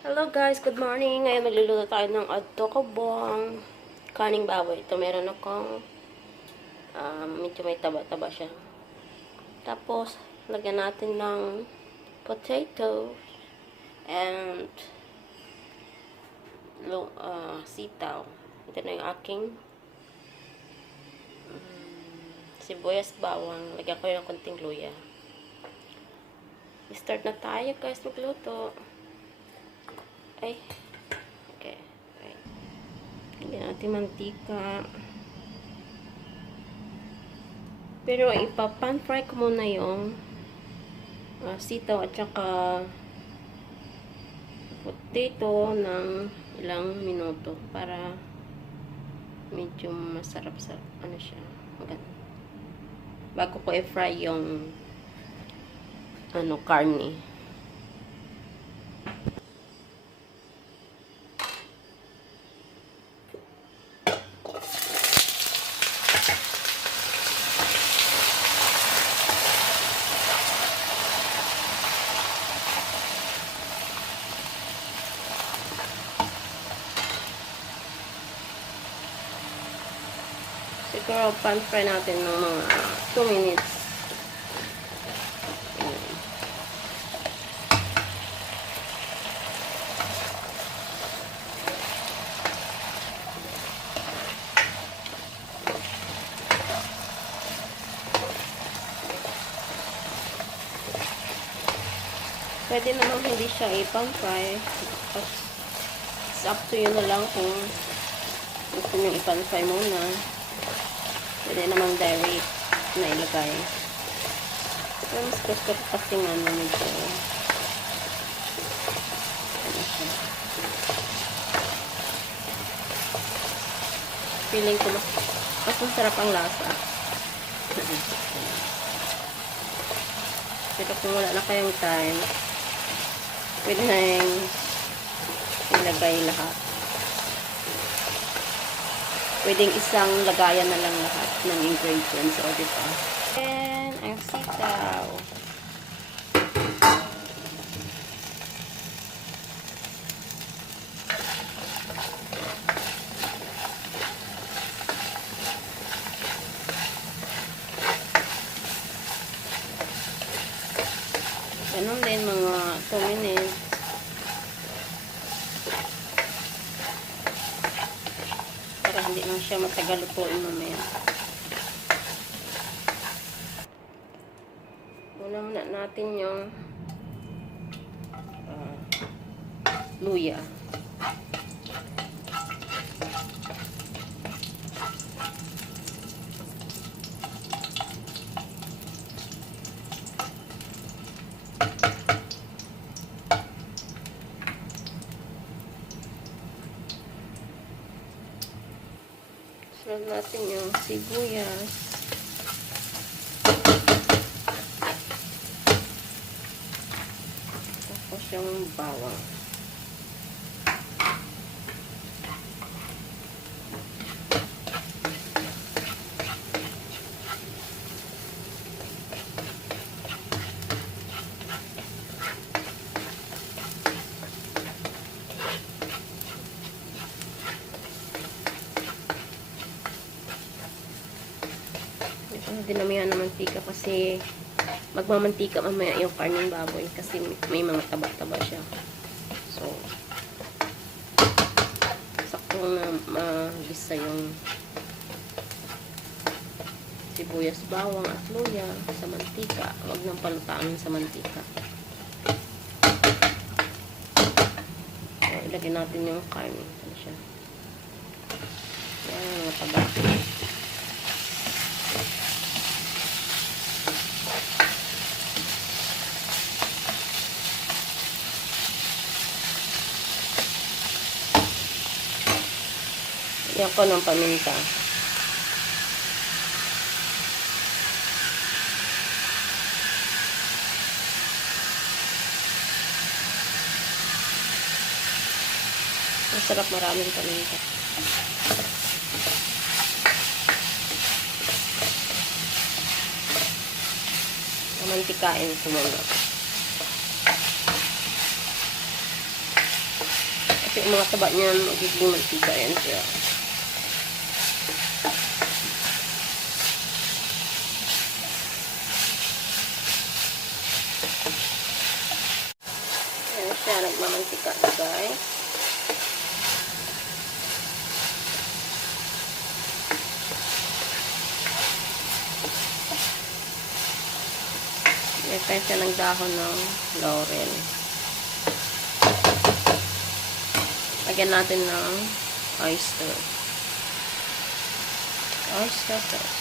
Hello guys, good morning. Ngayon magluluto tayo ng adobong kaning baboy. Ito meron akong medyo may taba-taba siya. Tapos, lagyan natin ng potato and sitaw. Ito na yung aking sibuyas bawang. Lagyan ko yung konting luya. Start na tayo guys magluto. Ay, okay. Right. Lagyan natin mantika. Pero ipa-pan fry ko muna yung sitaw at saka potato ng ilang minuto para medyo masarap sa ano siya. Maganda. Bago ko i-fry yung karne. Siguro pan fry natin ng mga 2 minutes. Pwede naman hindi siya i-pan fry. It's up to you na lang kung gusto nyo i-pan fry muna. Pwede namang direct na ilagay. Pero mas gusto ko kasi nga na medyo ano siya. Feeling ko mas masarap ang lasa. Pero kung wala na kayong time, pwede na yung ilagay lahat. Pwedeng isang lagayan na lang lahat ng ingredients, o diba? And ang sitaw. Ganun din mga 2 minutes. Para hindi lang siya matagal lutuin mamaya. Muna natin yung luya. Sunod natin yung sibuyas. Tapos yung bawang. Dinamihan ng mantika kasi magmamantika mamaya yung karneng baboy kasi may mga taba-taba siya. So, saktong na magisa yung sibuyas, bawang at luya sa mantika. Huwag nang palutaan sa mantika. So, ilagay natin yung karne. Ano siya? Yan, mga taba. Yan ko ng paminta. Masarap maraming paminta. Mantikain sumunod. Kasi yung mga taba niyan, magiging mantika yan siya. Ayan siya, nagmamantika na guys. Lagyan siya ng dahon ng laurel. Lagyan natin ng oyster. Oyster sauce.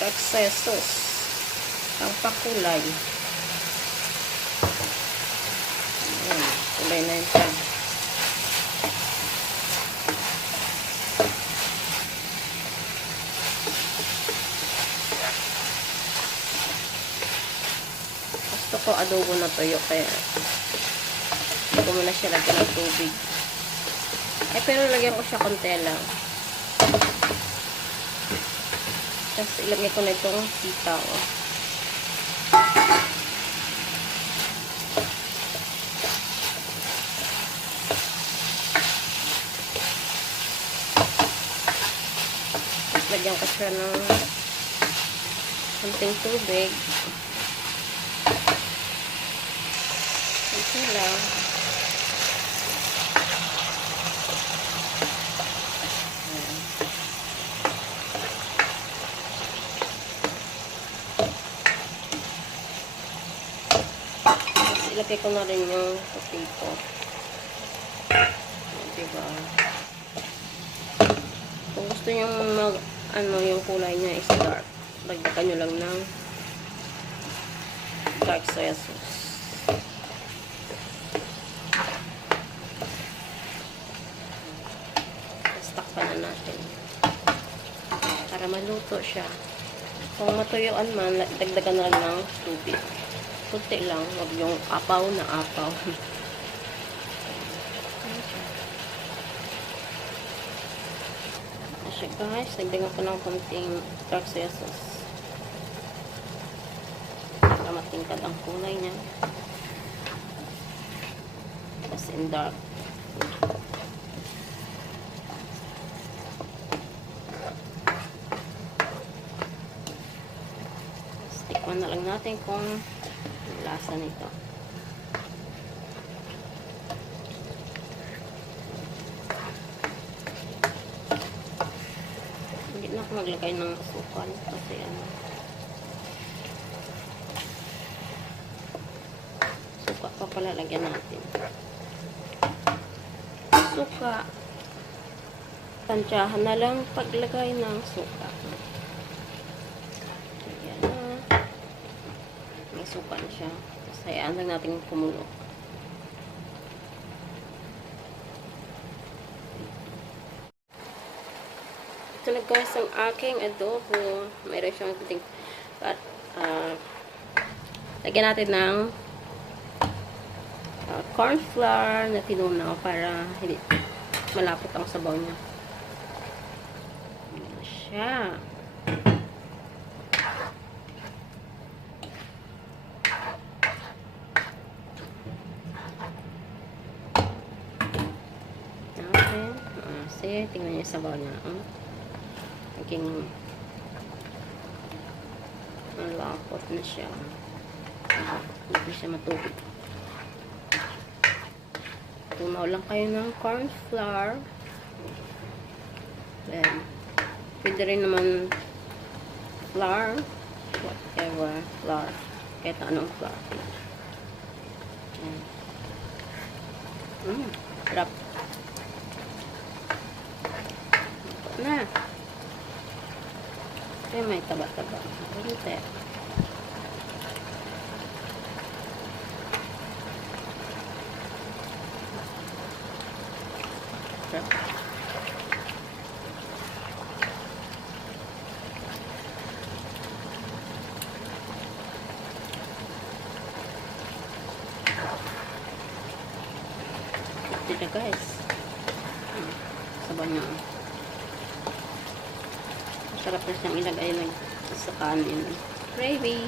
Successos ang pakulay. Ayan, kulay na yun siya. Gusto ko adobo na tuyo kaya hindi ko muna siya lagyan ng tubig. Ay, pero lagyan ko siya konti lang. Tapos ilagay ko na itong sitaw. Tapos lagyan ko siya ng konting tubig. Ito lang. Ilagay ko na rin yung potato. Diba? Kung gusto nyo yung kulay niya is dark, dagdagan nyo lang ng dark soy sauce. Tapos takpan na natin para maluto siya. Kung matuyuan man, dagdagan na lang ng tubig. Kunti lang, wag yung apaw na apaw. Asya guys, nagdagan ko ng konting dark soy sauce. Para matingkad ang kulay niya. As in dark. Tikman na lang natin kung lasa nito. Hindi na ako maglagay ng asukal kasi suka pa pala lagyan natin. Suka. Tansyahan na lang paglagay ng suka. Suka na siya. Tapos hayaan lang natin kumulo. Ito na guys ang aking adobo. Mayroon siyang kunting lagyan natin ng corn flour na tinunaw para hindi malapot ang sabaw niya. Ayan na siya. Kasi, tingnan niyo sa sabaw niya. Naging malapot na siya. Hindi siya matubig. Tunaw lang kayo ng corn flour. Then, pwede rin naman flour. Whatever flour. Kahit anong flour. Sarap. Na. Kaya may taba-taba. Hindi. extra. Ito na guys. Sabaw niya. Masarap na siyang ilagay sa kanin. Gravy.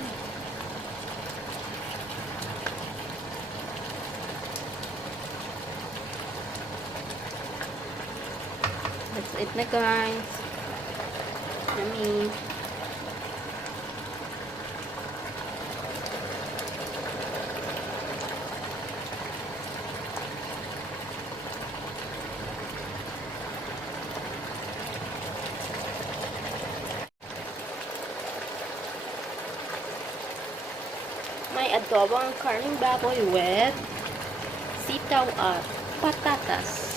That's it na guys. Yummy. May adobong karning baboy with sitaw at patatas.